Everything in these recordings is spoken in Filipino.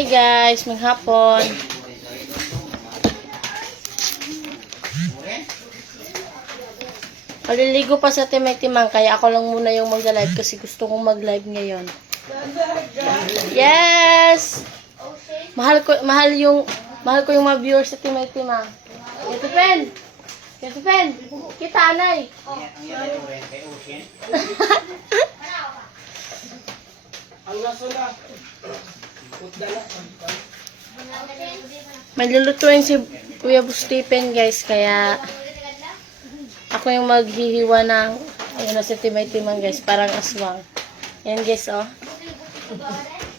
Hi guys, maghapon. Maliligo pa sa Timay-Timang, kaya ako lang muna yung mag-live kasi gusto kong mag-live ngayon. Yes! Mahal ko yung mga viewers sa Timay-Timang. Kaya Pen, kita anay. May lulutuin si Kuya Stephen guys, kaya ako yung maghihiwa ng ayun na si Timay-Timang guys, parang aswang. Yan guys, oh.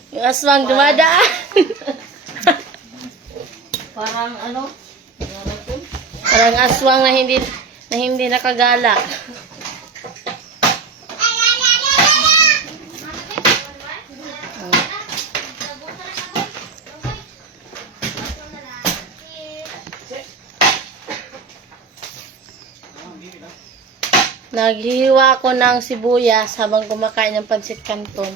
Yung aswang dumadaan. Parang ano? Parang aswang na hindi nakagala. Naghihiwa ako ng sibuyas habang kumakain ng pansit canton.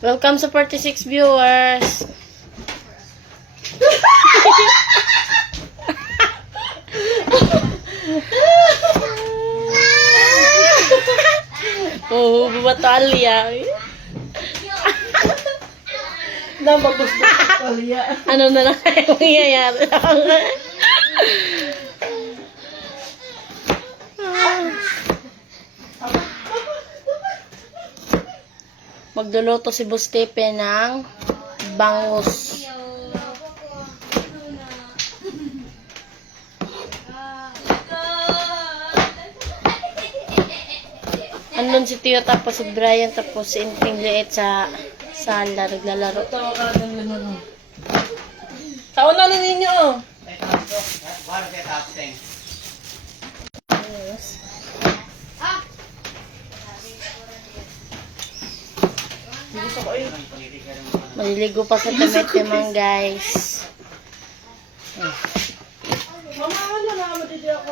Welcome sa 46 viewers. Oh, bubatalya. Ano na lang yung mangyayari? Magluluto si Bustepe ng bangus. Andun si Tio, tapos si Brian, tapos si Inting Liit sa sala, naglalaro. Taon na ninyo. Maliligo pa sa Timay-Timang guys.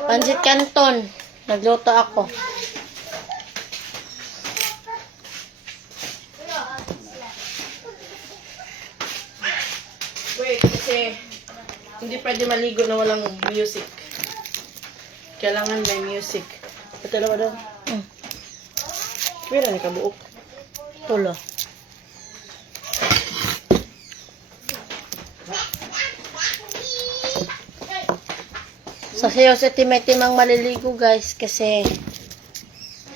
Pansit canton. Nagluto ako. Wait, kasi hindi pwede maligo na walang music. Kailangan may music. Ito dalawa daw. Pwede na kabuok. Tulo. Sasayaw sa Timay-Timang maliligo guys kasi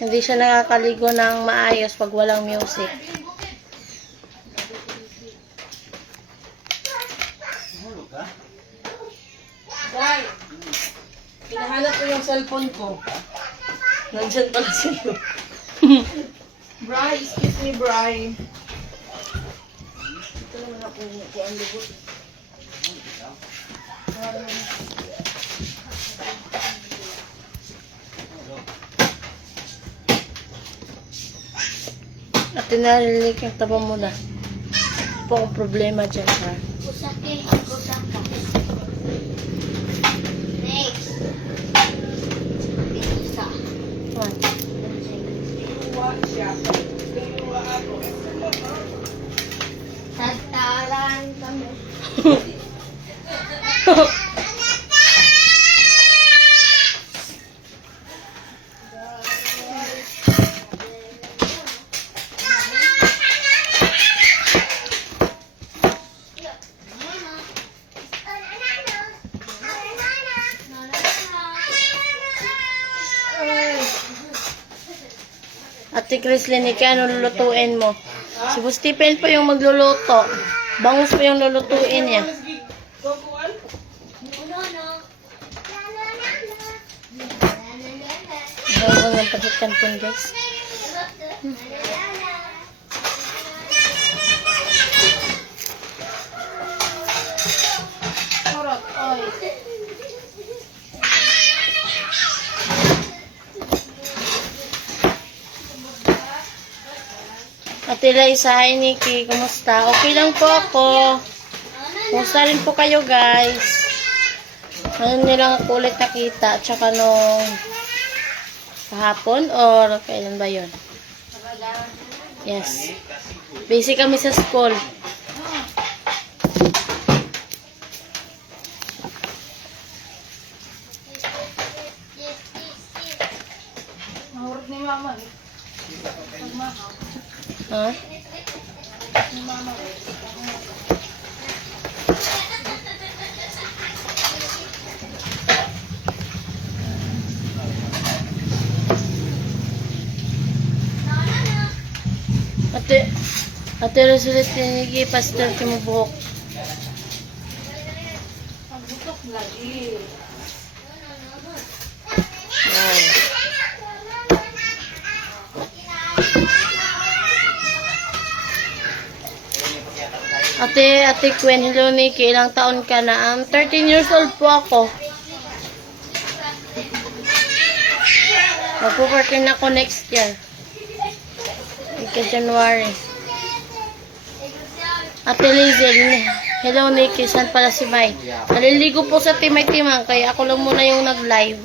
hindi siya nakakaligo ng maayos pag walang music. Bray, hinahanap ko yung cellphone ko. Nandyan pala sila. Bray, excuse me, Bray. Ito naman ako ang lubot. At tinarinig yung taba mo na. Po ang problema dyan ha. Kusake. Next. Isa. One. Tataran kami. Ate Chrislyn, ano lulutuin mo? Si Stephen pa yung magluluto. Bangus pa yung lulutuin niya. Bangus ng pansit canton guys. Ate Liza, hi Nikki, kumusta? Okay lang po ako. Kumusta rin po kayo guys? Ngayon nilang ako ulit nakita, tsaka nung kahapon or kailan ba yun? Yes. Busy kami sa school. Mahurot ni mama. Ha? Ate Rosulit tinigi pastor kimubuhok. Pagbutok lagi. Wow. Ate Gwen, hello Nikki, ilang taon ka na? 13 years old po ako. Magpo-14 ako next year. Ika January. Ate Lizel, hello Nikki, saan pala si Mai? Naliligo po sa Timay-Timang, kaya ako lang muna yung nag-live.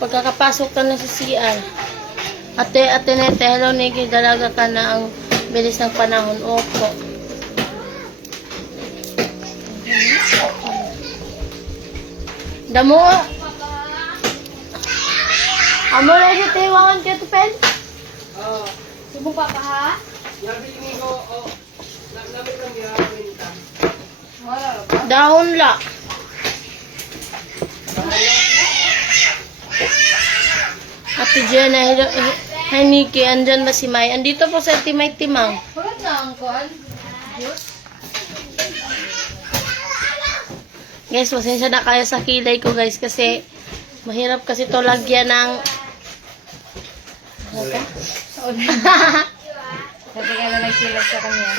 Pagkakapasok ka na sa CR. Ate Nete, hello Nikki, dalaga ka na, ang bilis ng panahon. Opo. Damo. Amo lang sa tiwangan ka to, Pen? Oo. Subo pa pa ha? Nabili ni ko, nabili kami hawin ka. Wala ba? Dahon la. Ate Jenna, hello. Hi Nikki, andyan ba si Mai? Andito po sa Timay-Timang. Wala na ang kuhan. Guys, pasensya na kayo sa kilay ko guys kasi mahirap kasi to lagyan ng Sabi ka na nagsilag sa kanya.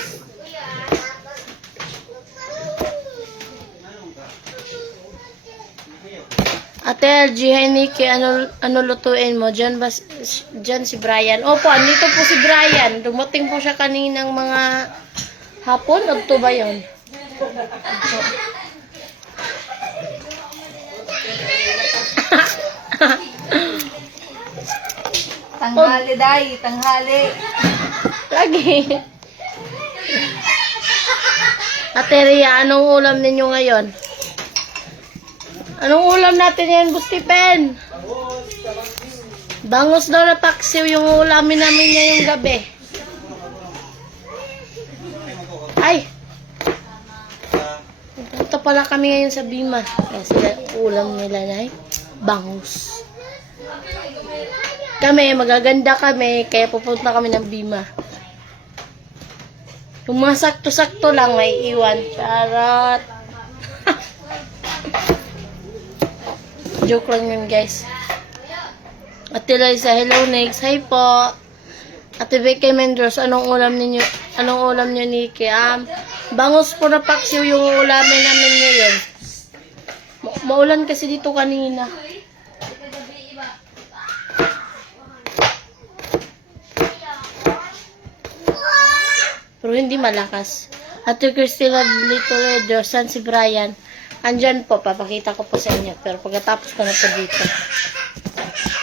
Ate LG, hi Nikki, ano lutuin mo? Diyan si Brian. Opo, andito po si Brian. Dumating po siya kaninang mga hapon. Agto ba yun? Tanghali, day. Tanghali. Lagi. Ate Ria, anong ulam ninyo ngayon? Anong ulam natin yan, Bustipen? Bangos daw na paksiw yung ulamin namin ngayong gabi. Ay! Punta pala kami ngayon sa Bima. Kasi ulam nila na bangos. Kami, magaganda kami, kaya pupunta kami ng Bima. Yung mga sakto-sakto lang may iwan. Charot. Joke lang yun, guys. Ate Liza, hello next. Hi po. Ate Becky Mendros, anong ulam niyo, Nikki? Bangos po na paksiw yung ulamin namin ngayon. Maulan kasi dito kanina. Pero hindi malakas. Ate Cristina Little saan si Brian? Andyan po, papakita ko po sa inyo. Pero pagkatapos ko na po dito.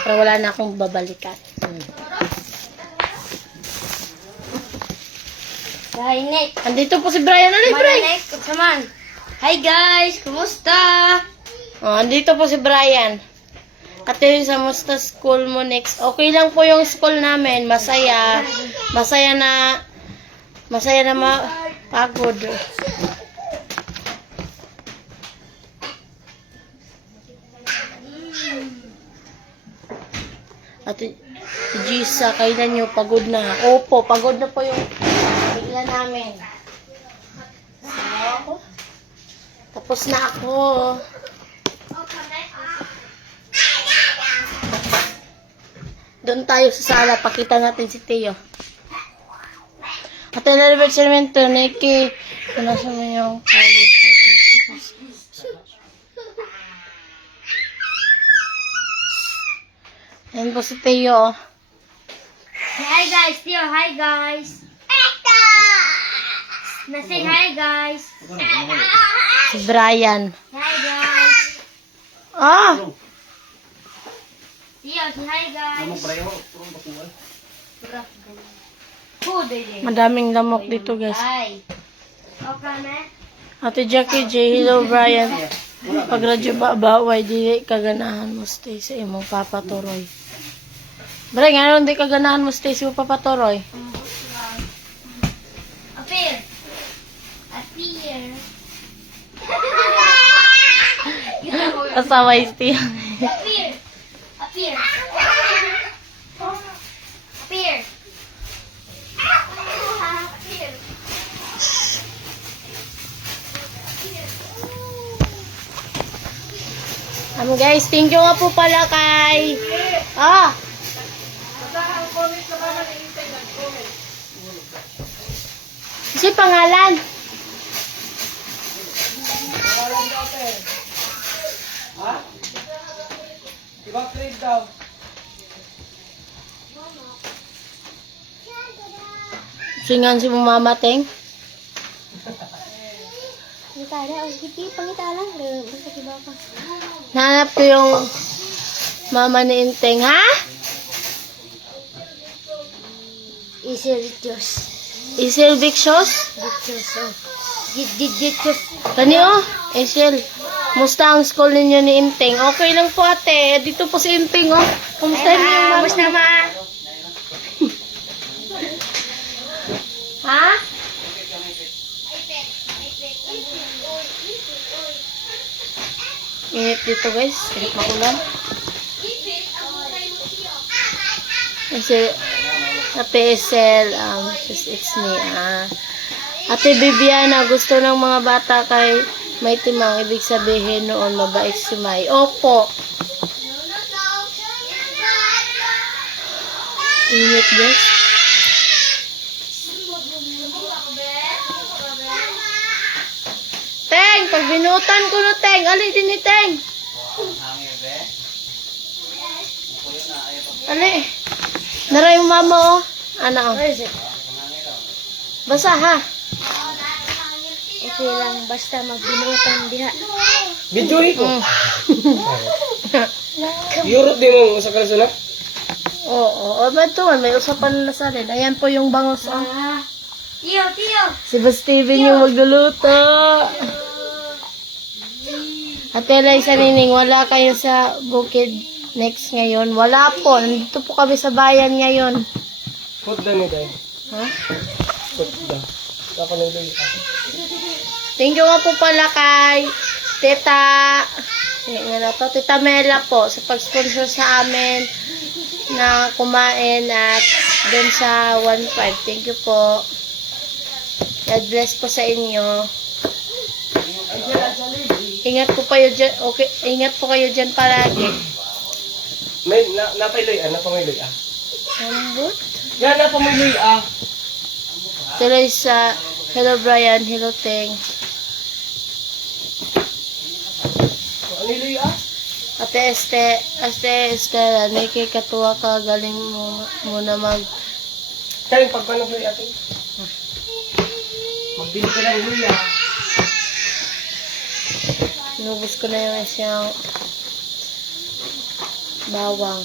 Pero wala na akong babalikan. Hi, Nick. Andito po si Brian. Ano yung Brian? Nick, saman. Hi guys, kumusta? Oh, andito po si Brian. Ate, sa musta school mo next? Okay lang po yung school namin. Masaya. Masaya na pagod. Ate Gisa, kailan nyo pagod na? Opo, pagod na po yung bigla namin. So, tapos na ako. Doon tayo sa sala, pakita natin si Teo. Ate Lalibet Sarmiento, Nikki, ano sa mga yung Ayan po si Teo. Hi guys, Tio. Hi guys. Na say hi guys. Si Brian. Hi guys. Ah! Tio, say hi guys. Food eh. Madaming lamok dito, guys. Hi. Okay, me. Ate Jackie J, hello Brian. Pag radyo ba baway, di kaganahan mo stay sa imong papaturoy. Bre, nga di kaganahan mo stay sa imong papaturoy. Appear. Appear. Asawa stay. Appear. Appear. Appear. Appear. Guys, thank you nga po pala kay... Ah! Kasi pangalan. Ibang trade daw. Singan si Mama Teng. Nahanap ko yung mama ni Inteng, ha? Iseritos. Isel Victios? Ditos. Oh. Ditos. Kani oh, Isel. Musta ang school ninyo ni Inteng? Okay lang po ate. Dito po si Inteng oh. Kumusta niyo yung mama? Bus naman. Ha? Init dito guys. Init makulan. Kasi Ate Isel, it's me. Ate Bibiana, gusto ng mga bata kay May Timang. Ibig sabihin noon, mabait si May. Opo. Init guys. Teng, pag binutan ko no, Teng. Ali din ni Teng. Ali. Nara yung mama, oh. Ano, oh. Basa, ha? Okay lang, basta magbinutan diha. Video ito. Mm. Europe din mo sa kalisunak. Oo, ba't may usapan na sa rin. Ayan po yung bangos, oh. Tio, tio. Si Bas Steven yung magluluto. Ate Liza Nining, wala kayo sa Bukid Next ngayon? Wala po. Nandito po kami sa bayan ngayon. Food na nito eh. Ha? Food na. Ako nang doon. Thank you nga po pala kay Tita, Tita Mela po sa pag-sponsor sa amin na kumain at dun sa 1.5. Thank you po. God bless po sa inyo. Ingat po kayo dyan. Okay, ingat po kayo dyan palagi. May napailoy napamiloy ah. Ambot. Yan napamiloy ah. Tuloy sa hello Brian, hello Teng. Aniloy ah. Ate Estela, may katuwa ka, galing mo muna Kaya pagpanog loy atin. Magbili ka ng luya. Inubos ko na yung isang bawang.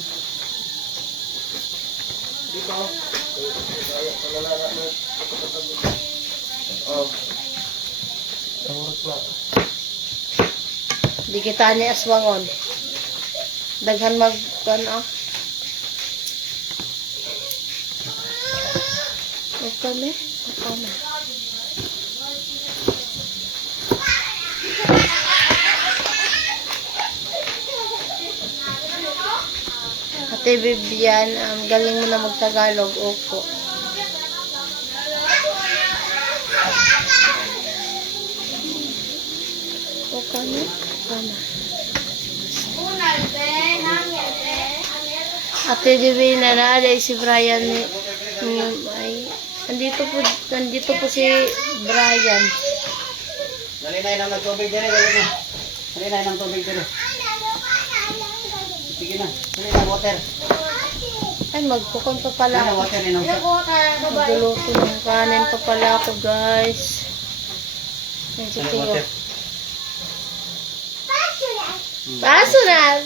Dito. Oh. Tawag na. Di kita ni aswangon. Daghan ano? Kami? Kami. Ate Bibian, galing mo na magtagalog. Opo. Kami? Kami. Ate Divina, naalay si Brian ay nandito po si Brian. Nalinay ng tubig din, nalinay ng tubig din. Sige na, nalinay water. Ay, magkukon pa pala Nalinay ako. water ninong. Magluluto ng kanin pa pala ako, guys. Yan si Nalinay Tio. water. Baso na.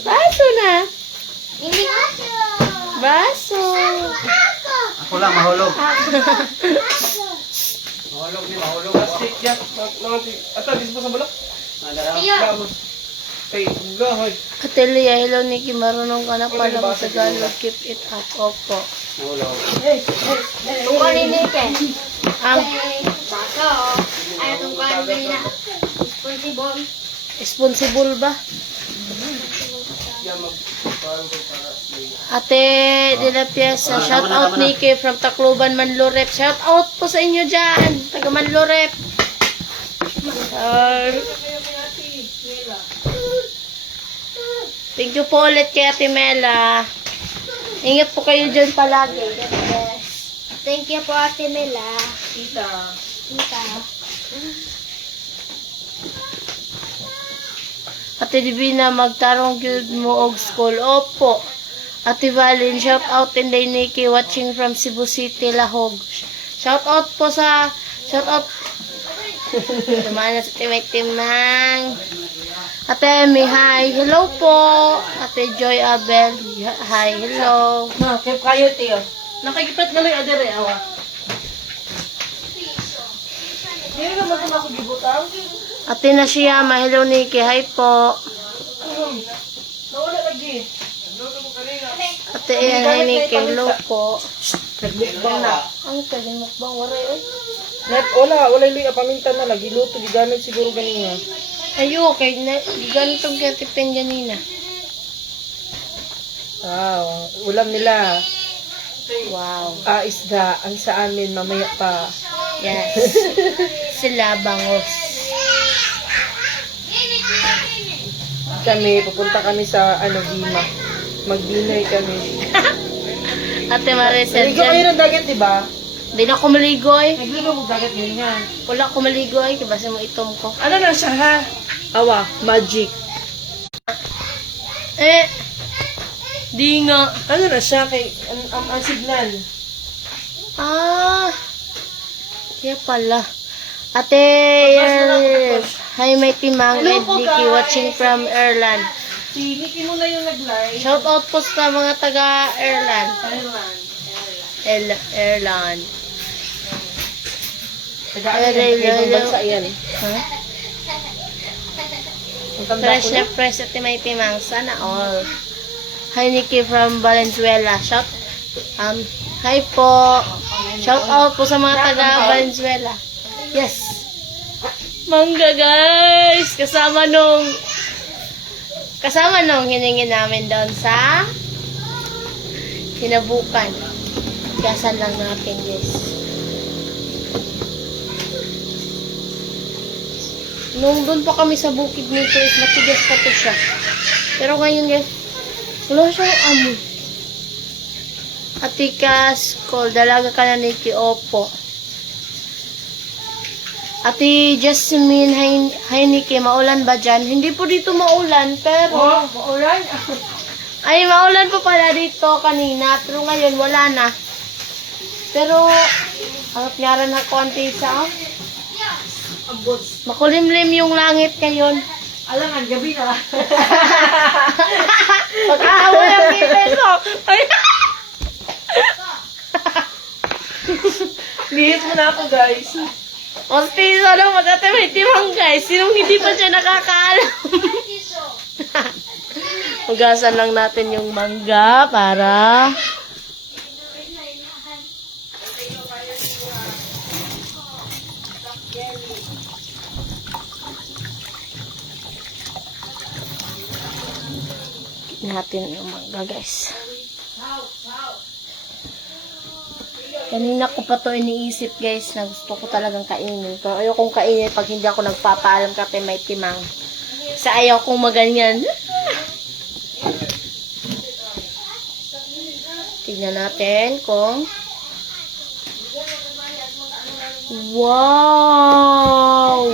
Baso na. Hindi ko. Baso. Ako lang, mahulog. Mahulog ni, mahulog. Plastic yan. Ato, dito po sa balak. Nagara. Tiyo. Kay, gahoy. Ate Lia, hello Nikki, marunong ka na pala sa Tagalog. Keep it up. Opo. Mahulog. Tungkol ni Nike. Ang Baso. Ay, tungkol ni na. Responsible. responsible ba? Yan, magpaano ko para. Ate De La Piesa, shout out Nikki from Tacloban, Manlorep. Shout out po sa inyo dyan, taga Manlorep. Thank you po ulit kay Ate Mela. Ingat po kayo dyan palagi. Thank you po, Ate Mela. Tita. Tita. Ate Divina, magtarong gyud mo og school. Opo. Ate Valin, shout out Inday Nikki watching from Cebu City, Lahog. Shout out po sa shout out. Tumana sa Timay-Timang. Ate Amy, hi. Hello po. Ate Joy Abel, hi. Hello. Na, kayo, Tiyo. Nakikipat na lang yung adere, awa. Hindi naman ito ako gibutang. Ate Nashiyama, hello Nikki, hi po. Nawala lagi. Ate Ian, hi Nikki, hello po. Nagbukbang na. Ang taling mukbang, waray eh. Wala yung paminta na lagi. Luto, gigamit siguro ganina. Ayo, kay ganitong katipin ganina. Wow, ulam nila. Wow. Isda, ang sa amin, mamaya pa. Yes. Sila bangos. Kami, pupunta kami sa, Bima. Mag-dinner kami. Ate Maricel, Naligo kayo dyan. ng dagat, di ba? Di na ako maligo eh. Nagligo mo dagat ngayon nga. Wala ako maligo eh. Kasi mo itom ko. Ano na siya, ha? Awa, magic. Di nga. Ano na siya kay, ang signal. Kaya pala. Ate, hi my timang Hello and po, Nikki guys. watching from Ireland. Si Nikki muna yung nag-live. Shout out po sa mga taga Ireland. Ireland. Ibang bansa yan. Ha? Ang tanda Fresh ko na fresh at may timang. Sana all. Hi Nikki from Valenzuela. Hi po. Shout out po sa mga taga Valenzuela. Yes. Mangga guys. Kasama nung hiningin namin doon sa Kinabukan. Gasan lang natin guys. Nung doon pa kami sa bukid nito is matigas pa to siya. Pero ngayon guys, wala siyang amoy. Atikas, call, dalaga ka na Nikki, opo. Ate Jasmine, hi Nikki, maulan ba dyan? Hindi po dito maulan, pero... maulan? Ay, maulan po pala dito kanina, pero ngayon wala na. Pero, ang ngaran na konti sa... Makulimlim yung langit ngayon. Alangan, gabi na. Pagkakawa ng piso. Lihit mo na ako, guys. Piso lang magkate may timang guys. Sinong hindi pa siya nakakaalam. Hugasan lang natin yung mangga para... natin yung mangga guys. Kanina ko pa to iniisip guys na gusto ko talagang kainin. Pero ayokong kainin pag hindi ako nagpapaalam kate may timang. Sa ayaw kong maganyan. Tignan natin kung wow!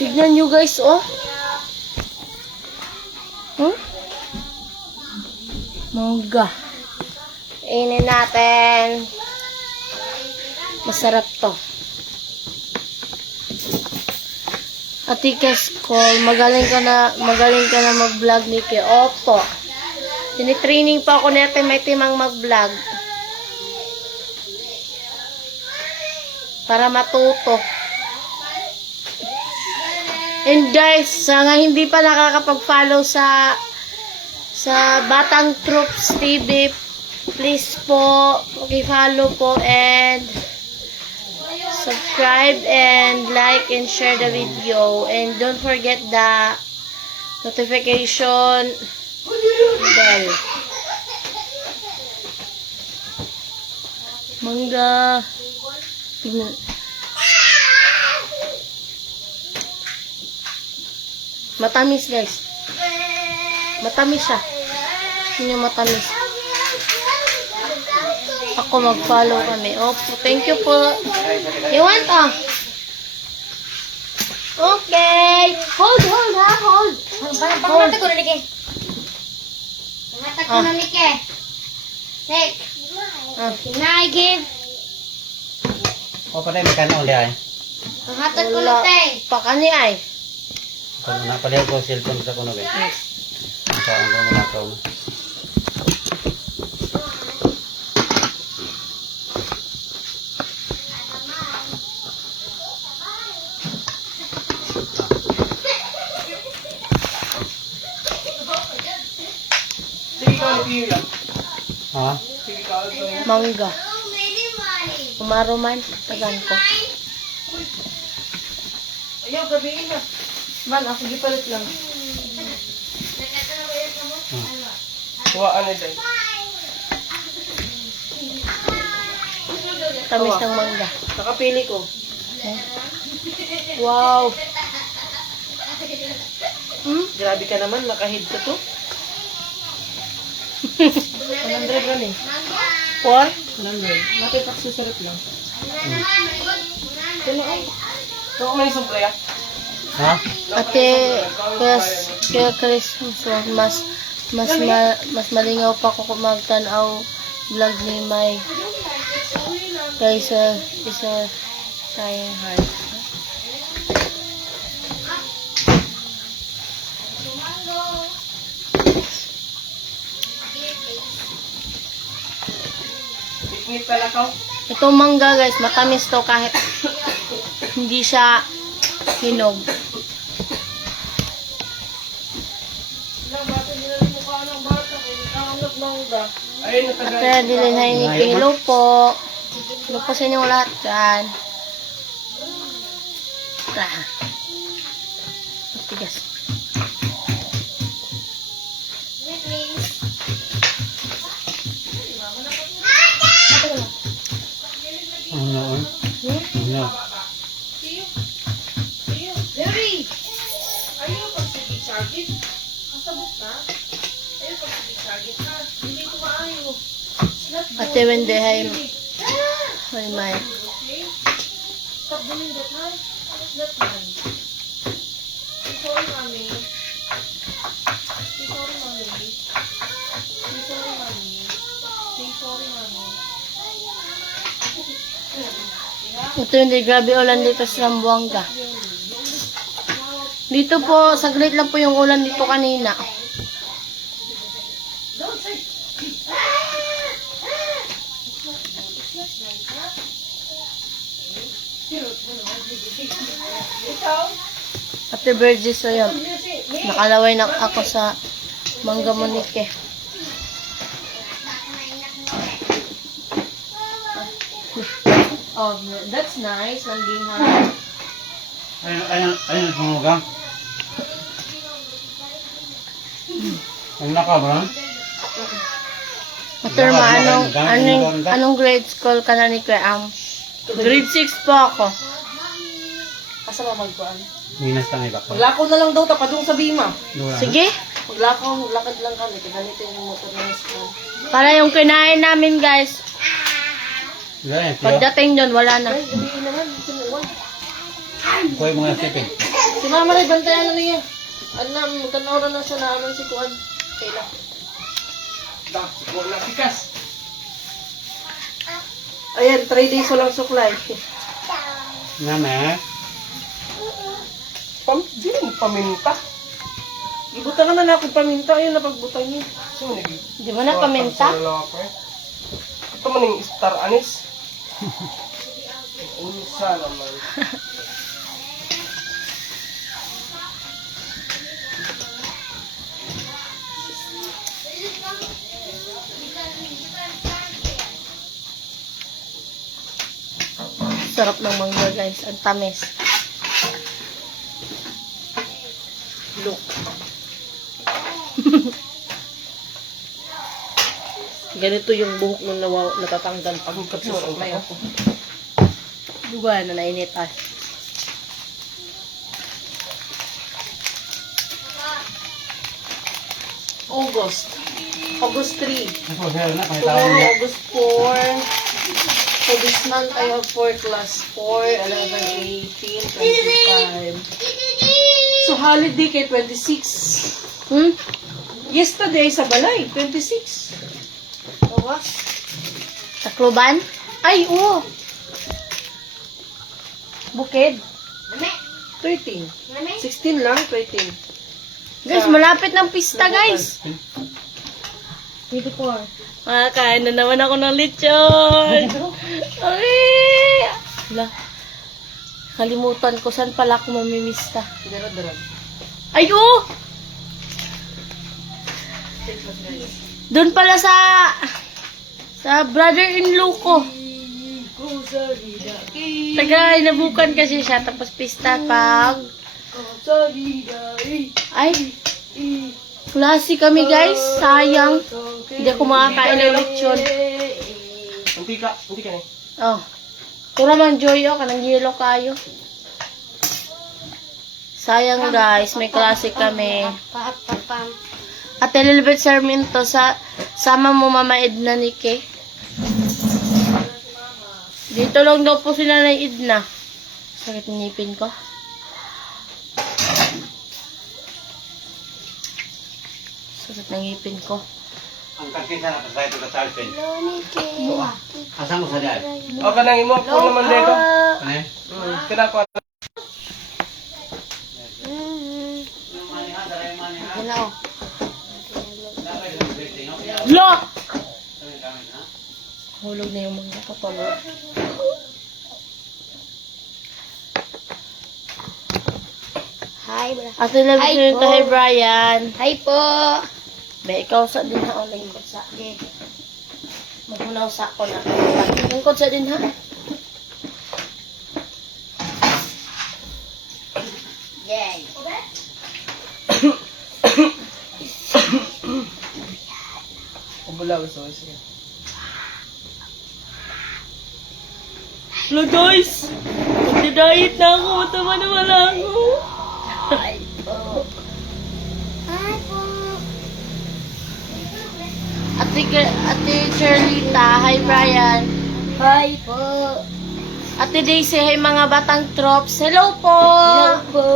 Tignan nyo guys oh. Mangga. Kainin natin. Masarap to. Atikas ko, magaling ka na mag-vlog, Nike. Opo. Tinitraining pa ako ni Ate may timang mag-vlog. Para matuto. And guys, sa nga hindi pa nakakapag-follow sa Batang Troops TV, please po, i-follow po and subscribe and like and share the video. And don't forget the notification bell. Mangga. Matamis guys. Matamis siya. Yun yung matamis. Ako mag-follow kami. Opo, thank you po. You want Okay. Hold ha, hold. Pangmata ko na Nike. Pangmata ko na Nike. Take. Can I give? O patay may kanon di ay. Pangmata ko na Take. Pakani ay. Kung napaliw ko cellphone sa kuno guys. Saan ko muna ko. Sige ka, nagpihil yan. Ha? Sige ka, ito. Mangga. Umaruman. Tagan ko. Ayaw, gabihin na. Man, ako gipalit lang. Tuwaan na dahil. Tamis ng mangga. Nakapili ko. Wow. Grabe ka naman, nakahid ka to. 100 lang eh. Or? 100. Nakita ko susulit lang. Ito ko may isang playa. Ha? Ate, kaya Christmas, mas malingaw pa ko magtanaw vlog ni May kaysa isa sayang heart. Piknik talakaw. Itong mangga guys, matamis to kahit hindi siya hinog. Ayun, natagal. Kaya dilin na ni Hello po. Hello po sa inyong lahat dyan. Matigas. Ano? Ano? Ate Wendy, hi. Hi, May. Ito hindi, grabe ulan dito sa Zamboanga. Dito po, saglit lang po yung ulan dito kanina. Ate Burgess, so yun. Nakalaway na ako sa Mangga Monique. Oh, that's nice. Nanding ha. Ayun, tumugang. Ang nakabran? Ate Ma, anong grade school ka na ni Kuya? Grade 6 po ako. Asa ba magkuhan? Minas kami ba? Maglakaw na lang daw, tapadong sa Bima. Sige. Maglakaw, maglakad lang kami. Ganito yung motor na school. Para yung kinain namin, guys. Ganyan, tiyo. Pagdating doon, wala na. Ay, gabihin naman. Sinuwan. Kuha yung mga sipin. Si Mama rin, bantayan na niya. Ano na, magkanaura na siya na anong si Kuan. Kayla. Da, wala pikas. Ayan, 3 days walang suklay. Nana? Paminta. Ibutang naman ako paminta. Ayun na pagbutang niya. Sino nag- Di ba na paminta? Sa lalaki. Ito man yung star anise. Unsa naman. Sarap ng mangga guys. Ang tamis. Look. Ganito yung buhok nung natatanggal pag nagkapsuklay ako. Duga na nainit ah. August 3. Ako, sir, na, pakita ko Tomorrow, niya. August 4. So this month, I have 4 class. 4, 11, 18, 25. So holiday kay 26. Hmm? Yesterday sa balay, 26. Takloban? Ay, oo. Bukid. 13. 16 lang, 13. Guys, malapit ng pista, guys. 24. Kain na naman ako ng lechon. Ay! Hala. Kalimutan ko, saan pala ako mamimista? Darad-darad. Ay, oo! Doon pala sa brother-in-law ko. Taga, inabukan kasi siya, tapos pista pag... Ay, klase kami guys, sayang. Hindi ako makakain ng lechon. Hindi ka na. Oh, tura man Joyo, kanang yelo kayo. Sayang guys, may klase kami. At Elizabeth Sarmiento, sama mo Mama Edna ni Ke. Dito lang daw po sila na Edna. Sakit ng ngipin ko. Sakit ng ngipin ko. Ang kakita na sa ito ka salpin. Asa mo sa dad? O kanang imo ko naman dito. Ano eh? Kada ko. Lo! Hulog na yung mga kapalo. Hi, bro. Ate Elizabeth Sarmiento, hi Brian. Hi po. Be, ikaw sa din ha, o lingkod sa. Ge. Maghunaw sa ko na. Lingkod sa din ha. Yay. Ubulaw so sige. Hello guys! Magda-diet na ako, matama na wala ako. Hi po. Ate Charlita, hi Brian. Hi po. Ate Daisy, hi mga batang trops. Hello po! Hello po.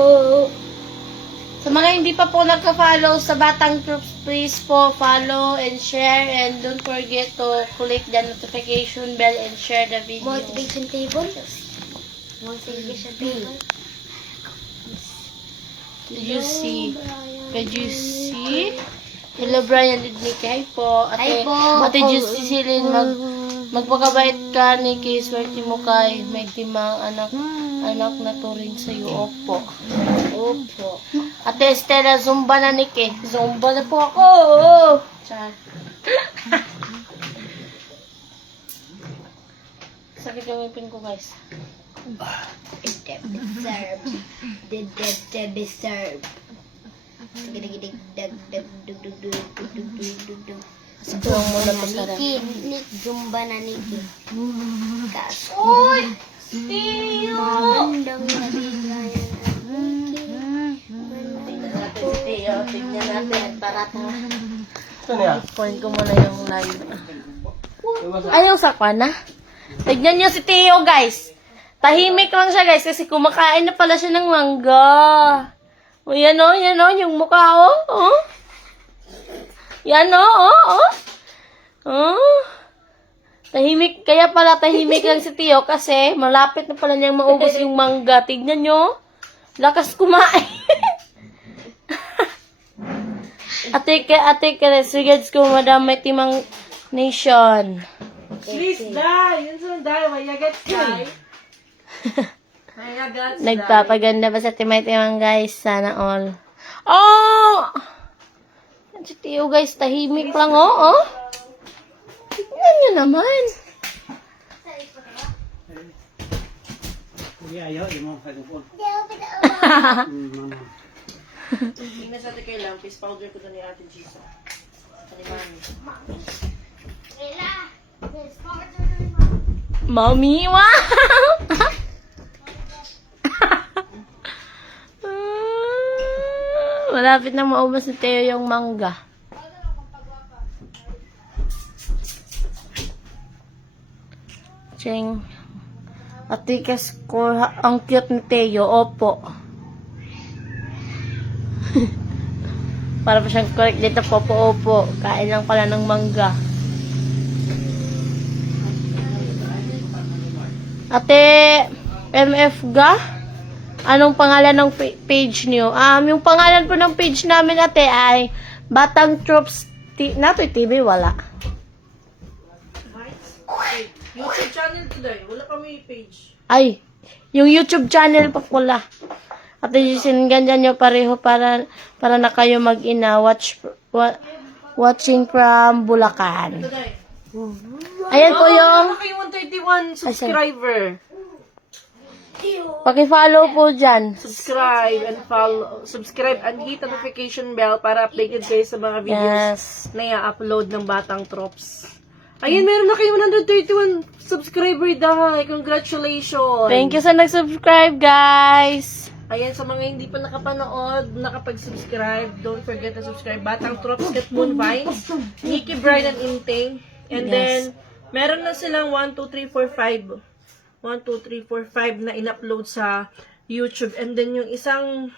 Sa mga hindi pa po nagka-follow sa Batang Troops, please po follow and share and don't forget to click the notification bell and share the video. Motivation table. Motivation table. Did you see? Did you see? Hello Brian, did Nikki? Hi po. Hi po. Ate Juicy Silin, magpakabait ka Nikki. Swerte mo kay may timang anak na turing sa'yo. Opo. Opo. Ate Estela, Zumba na Nikki. Zumba na po ako. Char. Sakit yung ipin ko guys. Deserve. Subuhan mo na to sarap. Zumba na Niki. Kaso. Uy! Tiyo! Magandang nabigayan Tignan natin. Para Ito niya. point ko muna yung live. Ayaw sakwa na. Tignan nyo si Tio, guys. Tahimik lang siya, guys, kasi kumakain na pala siya ng mangga. O, yan o, yung mukha, o. Yan o. Tahimik, kaya pala tahimik lang si Tio kasi malapit na pala niyang maubos yung mangga. Tignan nyo. Lakas kumain. Ate ka resigad ko madamay timang nation. Please, die! Yun sa die. Mayagat, die. Mayagat, die. Nagpapaganda ba sa timay-timang guys? Sana all. Oh! Si Tio guys, tahimik lang oh. Tignan nyo naman. Hindi ayaw, di mo kagupon. Tingnan sa atin kayo lang. Face powder ko na ni Ate Gisa. Ni Mami. Mommy, wow! Malapit na maubos ni Teo yung mangga. Cheng. Atikas ko, ang cute ni Teo. Opo. Para pa siyang correct dito, popo, opo. Kain lang pala ng mangga. Ate, MF ga? Anong pangalan ng page niyo? Yung pangalan po ng page namin, ate, ay Batang Troops Natoy TV, wala. YouTube channel today. Wala kami page. Ay, yung YouTube channel pa pula. Ate, sinigyan nyo pareho para na kayo mag-ina. Watching from Bulacan. Today. Ayan po yung... Ano kayo 131 subscriber? Paki-follow po dyan. Subscribe and follow. Subscribe and hit the notification bell para updated kayo sa mga videos Yes. na i-upload ng Batang Trops. Ayun, meron na kayo 131 subscriber dahil. Congratulations! Thank you sa nag-subscribe, guys. Ayan, sa mga hindi pa nakapanood, nakapag-subscribe, don't forget to subscribe. Batang Trops, Kat Moon Vines, Nikki, Brian, and Inteng. And Yes. then, meron na silang 1, 2, 3, 4, 5. 1, 2, 3, 4, 5 na in-upload sa YouTube. And then, yung isang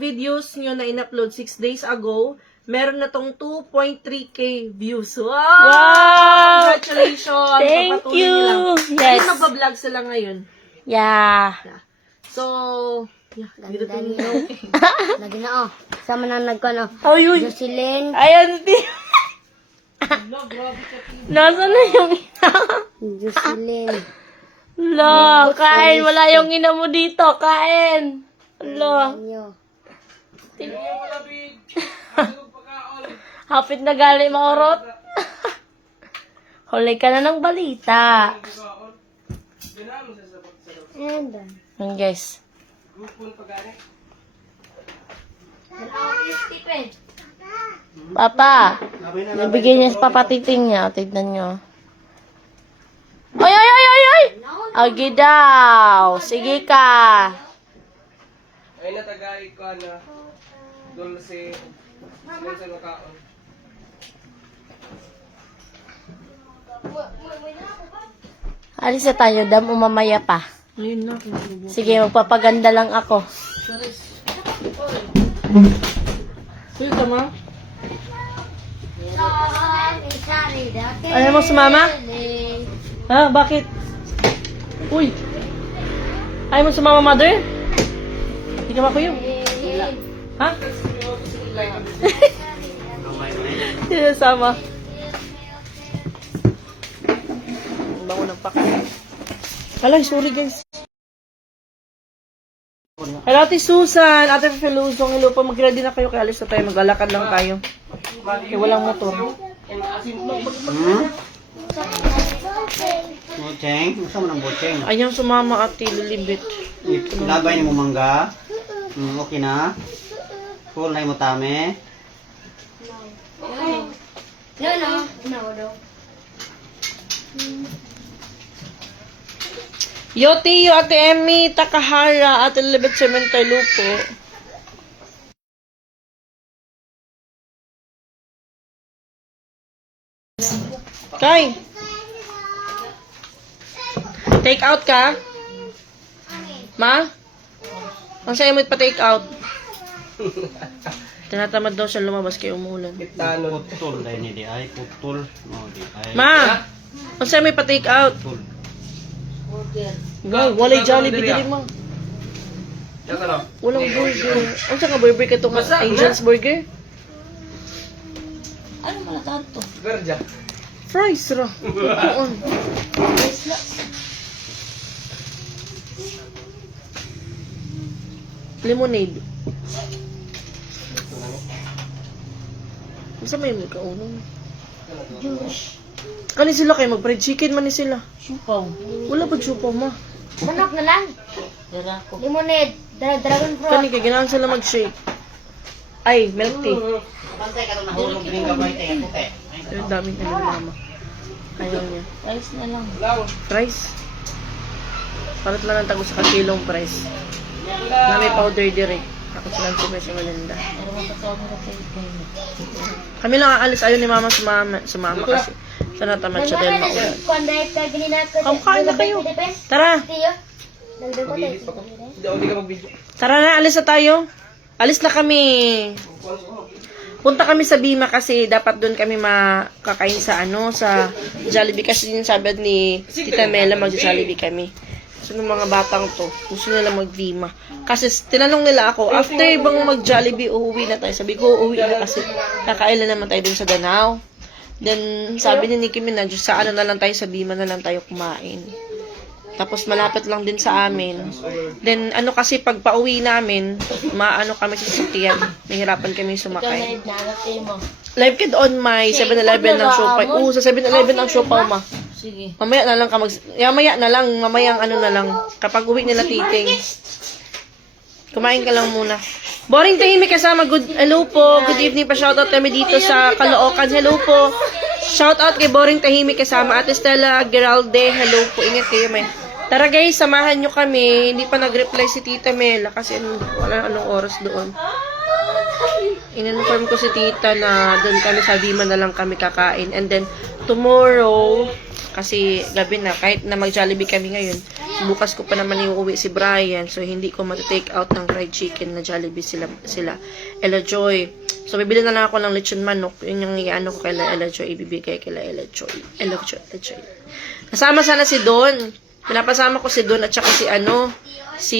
videos nyo na in-upload 6 days ago, meron na tong 2.3k views. Wow! Congratulations! Thank Papatuloy you! nyo lang. Yes. Ayun, magbablog sila ngayon. Yeah. So, yeah, beautiful. Lagi na, oh. Sama na nagkano. Ayun. Jocelyn. Ayan, Nasaan na yung ina? Jocelyn. Lo, kain. Wala yung ina mo dito. Kain. Lo. Yo. Hapit na gali maurot. Huli ka na ng balita. And, Yan guys. Papa. Nabigay niya sa papatiting niya. Tignan niyo. Ay, ay, ay, ay, ay! Agi daw. Sige ka. Ay natagay ko na dulce makaon. Alis na tayo, dam. Umamaya pa. Ayun na. Sige, magpapaganda lang ako. Suyo ka, ma? Ayaw mo sumama? Ha? Bakit? Uy! Ayaw mo sumama, mother? Hindi ka makuyog. Ha? Hindi na sama. Ang bango ng pakas. Alay, sorry guys. Hello, Ate Susan, Ate Felusong, hello po. Mag-ready na kayo, kaya alis na tayo. Maglalakad lang tayo. Kaya walang motor. Bocheng? Gusto mo ng bocheng? Ayaw sumama, Ate, lilibit. Labay ni mo mangga? Okay na? Full na mo tame? Yo, Tiyo, Ate Emmy, Takahara, Ate Elizabeth Cemental Lupo. Kay! Take out ka? Ma? Ang sa'yo mo pa-take out. Tinatamad daw siya lumabas kay umulan. Tanod. Putol dahil ni di ay. Putol. Oh, di ay. Ma! Ang sa'yo mo pa-take out. Putol. Wow, walay Jollibee dili mo. Yan ka na. Walang burger. Ano sa ka burger ka itong Angel's Burger? Ano man na tanto? Verja. Fries ra. Kuan. Lemonade. Masa may kaunong? Kani sila kayo mag-fried chicken man ni sila. Supaw. Wala pa chupaw ma. Manok na lang. Dara ko. Lemonade. Dragon fruit. Kani kay ganahan sila mag-shake. Ay, milk tea. Pantay ka ito nahulog din ka boy, tayo puti. Ang daming kayo ni mama. Ayaw niya. Rice na lang. Lang. Fries. Parat lang ang tago sa kakilong fries. Na may powder direct. Ako silang si Messi Melinda. Pero mapatawa mo kayo kayo. Kami lang aalis. Ayaw ni mama sumama kasi. Siya natamad siya dahil maulan. Kain na kayo. Tara. Mag-edit pa ko. Hindi ka mag-video. Tara na, alis na tayo. Alis na kami. Punta kami sa Bima kasi dapat doon kami makakain sa sa Jollibee kasi yung sabi ni Tita Mela mag-Jollibee kami. So ng mga batang to, gusto nila mag-Bima. Kasi tinanong nila ako, after bang mag-Jollibee, uuwi na tayo. Sabi ko, uuwi na kasi kakailan naman tayo dun sa Danao. Then sabi ni Nicki Minaj, sa na lang tayo, sa Bima na lang tayo kumain. Tapos malapit lang din sa amin. Then kasi pag pauwi namin, kami sa sasakyan. Nahirapan kami sumakay. Ikaw na natin mo. Live kid on my 7-Eleven ng Shopee. Oo, sa 7-Eleven ang Shopee ma. Sige. Mamaya na lang mamaya na lang, mamayang na lang. Kapag uwi nila titing. Kumain ka lang muna. Boring tahimik kasama. Hello po. Good evening pa. Shoutout kami dito sa Caloocan. Hello po. Shoutout kay Boring tahimik kasama. Ate Stella Geralde. Hello po. Ingat kayo may. Tara guys, samahan nyo kami. Hindi pa nag-reply si Tita Mela kasi wala anong oras doon. In-inform ko si Tita na doon kami sa Bima na lang kami kakain. And then, tomorrow, kasi gabi na, kahit na mag-Jollibee kami ngayon, bukas ko pa naman iuwi si Brian. So, hindi ko matitake out ng fried chicken na Jollibee sila. Ella Joy. So, bibili na lang ako ng lechon manok. Yun yung iano ko kay Ella Joy. Ibibigay kay Ella Joy. Ella Joy. Kasama sana si Don. Pinapasama ko si Don at saka si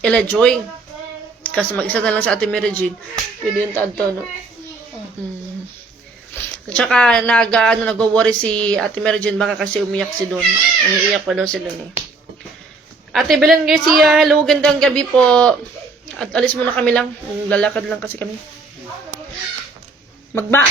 Ella Joy. Kasi mag-isa na lang sa Ate Mary Jean. Pwede yung tanto, no? At saka, nag-worry si Ate Mary Jean, baka kasi umiyak si Don. Umiiyak pa daw si Don, eh. Ate Belen Garcia, hello, gandang gabi po. At alis muna kami lang. Lalakad lang kasi kami. Magba!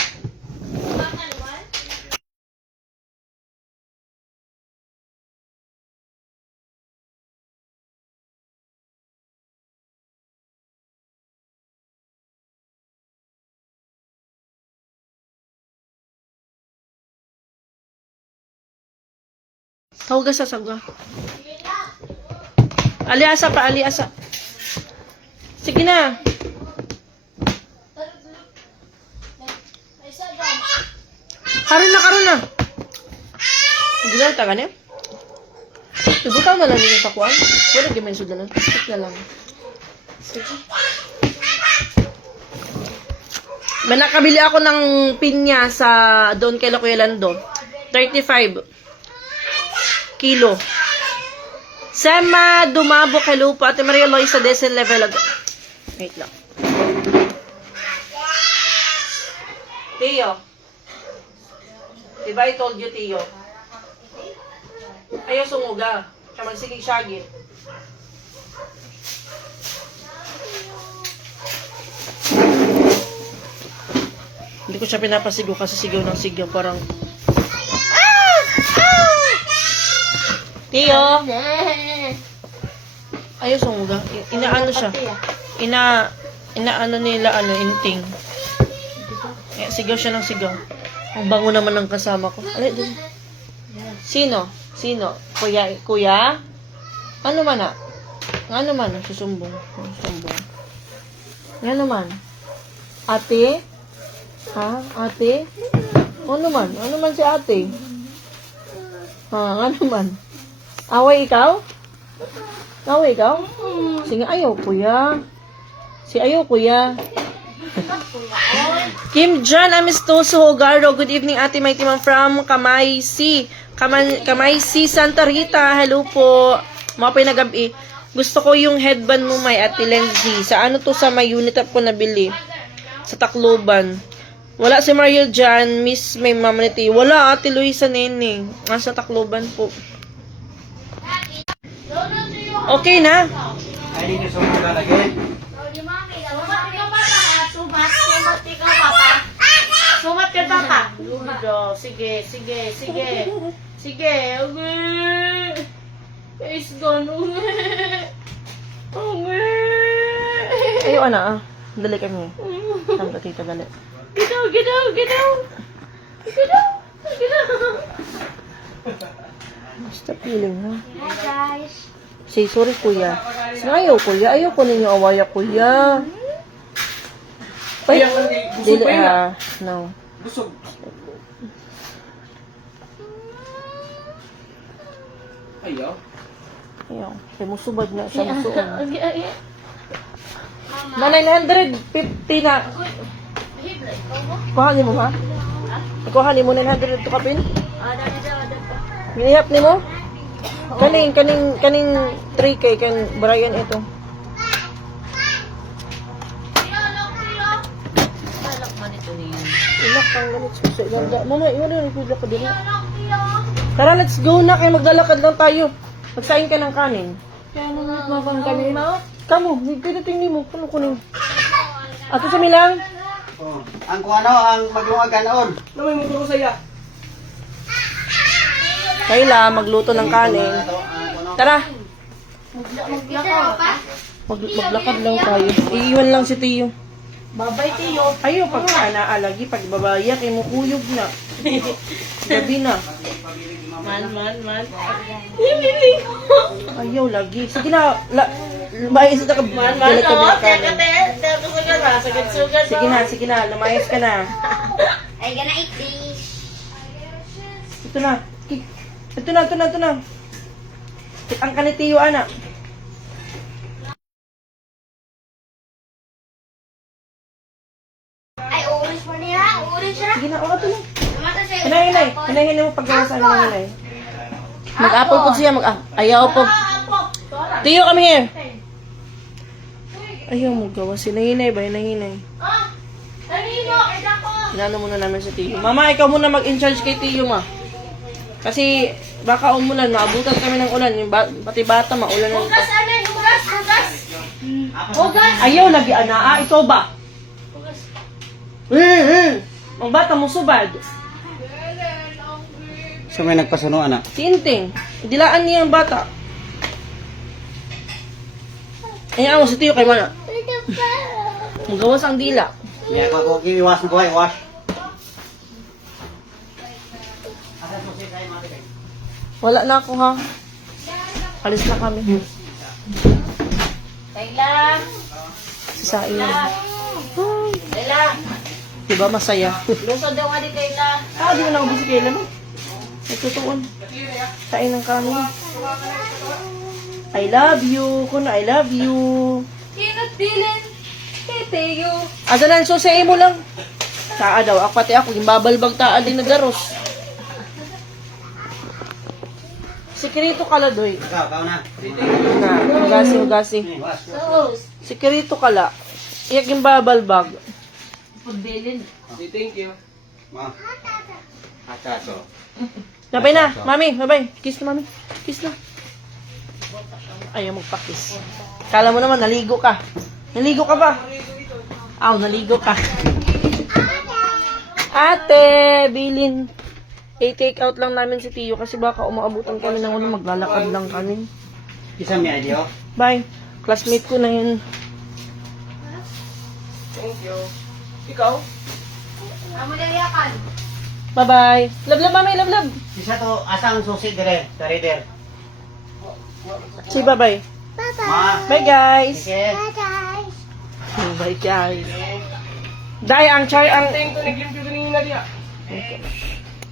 Tawag sa saga. Aliasa. Sige na. Karon na. Hindi na taga niya. Ibutaw na lang yung kakuan. Wala di man sudalan. Stick na lang. Sige. May nakabili ako ng pinya sa doon kay Kuya Lando. 35 kilo. Sema Dumabo, hello po. Ate Maria Loisa Desen level. Wait lang. Tio. Diba I told you, Tio? Ayaw sumuga. Siya magsigig syagit. Hindi ko siya pinapasigaw kasi sigaw ng sigaw. Parang Tio! Ayaw sumuga. Inaano siya. Inaano nila, inting. Sigaw siya ng sigaw. Ang bango naman ng kasama ko. Alay, dun. Sino? Kuya? Ano man na? Ano man? Susumbong. Ano man? Ate? Ha? Ate? Ano man? Ano man si ate? Ha? Ano man? Away ikaw? Sige, ayaw, kuya. Ayaw, kuya. Kim John Amistoso Hogardo. Good evening, Ate Mighty Ma'am from Kamaysi, Santa Rita. Hello po. Mga pinagabi. Gusto ko yung headband mo, may Ate Lenzy. Sa ano to, sa may unit up ko nabili. Sa Tacloban. Wala si Mario dyan. Miss, may mama ni Tio. Wala, Ate Luisa Nene. Nasa Tacloban po. Okay na? Ay, hindi ko sumunod lagi. Sumat ka, Papa. Ludo. Sige. Okay. It's gone. Okay. Ayaw, ana, ah. Dali kami. Tama, tita, dali. Get out. Stop feeling, ha? Hi guys. Say, sorry, kuya. Ayaw, kuya. Ayaw ko ninyo awaya, kuya. Ay, dili, no. Busog. Ayaw. Ayaw. Kaya mo subad na sa musuon. Na 950 na. Kuhanin mo, ha? Kuhanin mo 900 to kapin? Ginihap ni mo? Kaning 3K, kan Brian ito. Ilak kang ganit sa ilangga. Mama, iwan na yung ko din. Tara, let's go na. Kaya maglalakad lang tayo. Magsain ka ng kanin. Kamu, pinating mo. Ano kunin? Ato sa milang. Oh. Ang kung ano, ang maglungagan on. Namay mo turo saya. Kayla, magluto ng kanin. Tara. Maglakad lang tayo. Iiwan lang si Tiyo. Babay, Tiyo. Ayaw, pag naalagi, pag babayak, ay mukuyog na. Gabi na. Man. Ayaw, lagi. Sige na, lumayas na ka. Galit ka na kanin. Sige na, lumayas ka na. I gonna eat this. Ito na. Ito na. Ang kanitiyo, anak. Ay, orange pa niya. Orange na. Sige na, ito na. Tumata siya. Hinahin mo paggawa sa ano hinay. Mag-apple po siya, ayaw po. Tiyo, come here. Ayaw mo gawa. Hinahinay ba? Hinahinay. Inano muna namin si Tiyo. Mama, ikaw muna mag-in-charge kay Tiyo, ma. Kasi baka umulan, maabutan kami ng ulan. Yung pati bata, maulan na. Hugas. Ayaw, lagi ana. Ikaw ba? Ang bata mo subad. So may nagpasuno, anak. Si Inting. Dilaan niya ang bata. Ayaw mo si Tiyo kay mana. Magawas ang dila. May ako iwas mo ko, iwas. Wala na ako, ha? Alis na kami. Kayla. Sasain. Kayla. Diba masaya? Lusod daw nga di, Kayla. Di mo na ubus si Kayla, no? Nagtutuon. Sain ng kanin. I love you. Kuna, I love you. Kinot bilin. Titeyo. Adalan, so sa mo lang. Taa daw. Ako pati ako. Imbabalbag taa din na garos. Sikirito ka la, doy. Ikaw na. Na, hugasi. Iwas. Sikirito ka la. Iyak yung babalbag. Pagbilin. Thank you. Ma. Ataso. Babay na, mami. Babay. Kiss na, mami. Kiss na. Ayaw magpa-kiss. Kala mo naman, naligo ka. Naligo ka ba? Naligo ka. Ate, bilin. I-take out lang namin si Tiyo kasi baka umaabutan kami ng ulo, maglalakad lang kami. Isa mi adio. Bye. Classmate ko na yun. Thank you. Ikaw? Amo na yakan. Bye-bye. Love, mami. Love. Isa to asang susi dire, sa reader. Say bye-bye. Ma. Bye, guys. Sige. Guys. Bye, guys. Dai, ang char, ang... Thank you, nag-limpyo kanina diya.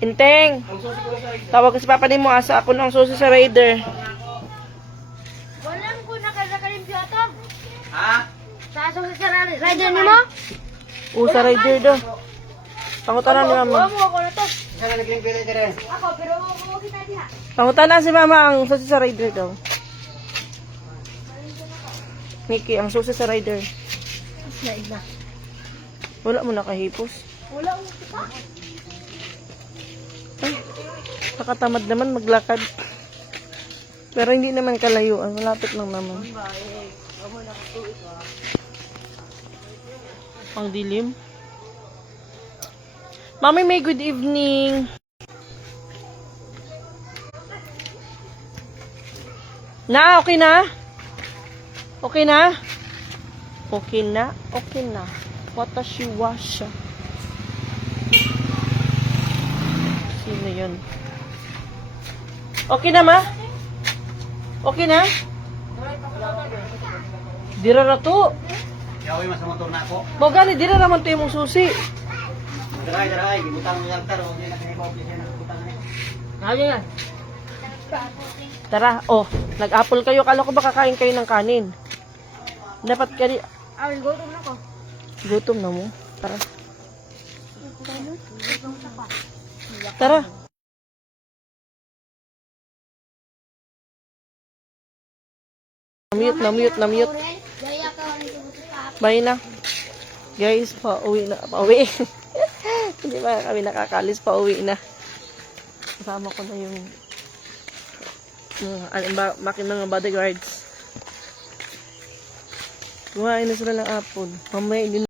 Inteng. Ang susi ko na sa Tawag ko si Papa ni mo, asa ako ng susi sa Raider. Walang ko nakasakalimpyo ato. Ha? Sa asong sa rider ni mo? Sa Raider daw. Pangutanan ni Mama. Ako na to. Isa na nag-limpyo dire. Ako, pero ako kita diha. Pangutanan si Mama ang susi sa Raider daw. Nikki, ang susi sa rider. Lain na. Wala mo nakahipos. Wala mo kita. Ay, nakatamad naman maglakad. Pero hindi naman kalayuan. Malapit lang naman. Ang dilim. Mami, may good evening. Na, okay na? Okay na? Okay na? Okay na. Watashi washa. Sino yun? Okay na, ma? Okay na? Dira na to. Yawi mas motor na ako. Mo gani, dira naman to yung susi. Daray, gibutang mo yung taro. Hindi na kinikopi siya na gibutang na. Ngayon yan. Tara, oh, nag-apple kayo. Kala ko ba kakain kayo ng kanin? Dapat kani... Ay, gutom na ko. Gutom na mo. Tara. Tara. Na-mute. Gaya ka ang gutom ka. Bye na. Guys, pauwi na. Pauwi. Hindi ba kami nakakalis? Pauwi na. Kasama ko na yung mga bodyguards. Kuhain na sila ng apple. Mamaya hindi